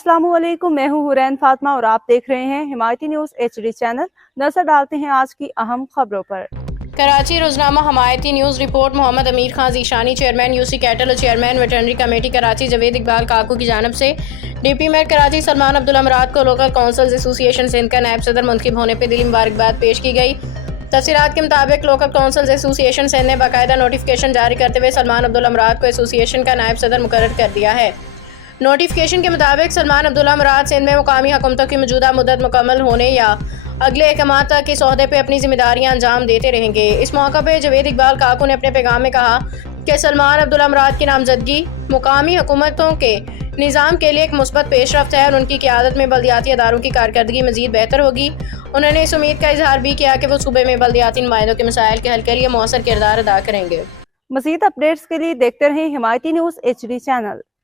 अस्सलाम वालेकुम, मैं हूँ हुरैन फातिमा और आप देख रहे हैं हिमायती न्यूज़ HD चैनल। नजर डालते हैं आज की अहम खबरों पर। कराची रोजनामा Himayati news report. Mohammad Amir Khan Zeeshani, chairman UC cattle और chairman veterinary committee Karachi Javed Iqbal Kaku की जानिब से DP मेयर कराची सलमान अब्दुल अमराद को लोकल काउंसिल्स एसोसिएशन सिंध का नायब सदर मुंतखब होने पर दिली मुबारकबाद पेश की गई। तफसीलात के मुताबिक लोकल काउंसिल्स एसोसिएशन सिंध ने बाकायदा नोटिफिकेशन जारी करते हुए सलमान अब्दुल अमराद को एसोसिएशन का नायब सदर मुकर्रर कर दिया है। नोटिफिकेशन के मुताबिक सलमान अब्दुल अमराद सिंध में मुकामी हुकूमतों की मौजूदा मुद्दत मुकम्मल होने या अगले अहकाम तक इस ओहदे पर अपनी जिम्मेदारियां अंजाम देते रहेंगे। इस मौका पर जवेद इकबाल काकू ने अपने पैगाम में कहा कि सलमान अब्दुल अमराद की नामजदगी मुकामी हुकूमतों के निज़ाम के लिए एक मुस्बत पेशरफ्त है और उनकी क़यादत में बल्दियाती अदारों की कारकर्दगी मज़ीद बेहतर होगी। उन्होंने इस उम्मीद का इजहार भी किया कि वो सूबे में बल्दियाती नुमाइंदों के मसाइल के हल के लिए मौसर किरदार अदा करेंगे। मज़ीद अपडेट्स के लिए देखते रहें हिमायती न्यूज़ HD चैनल।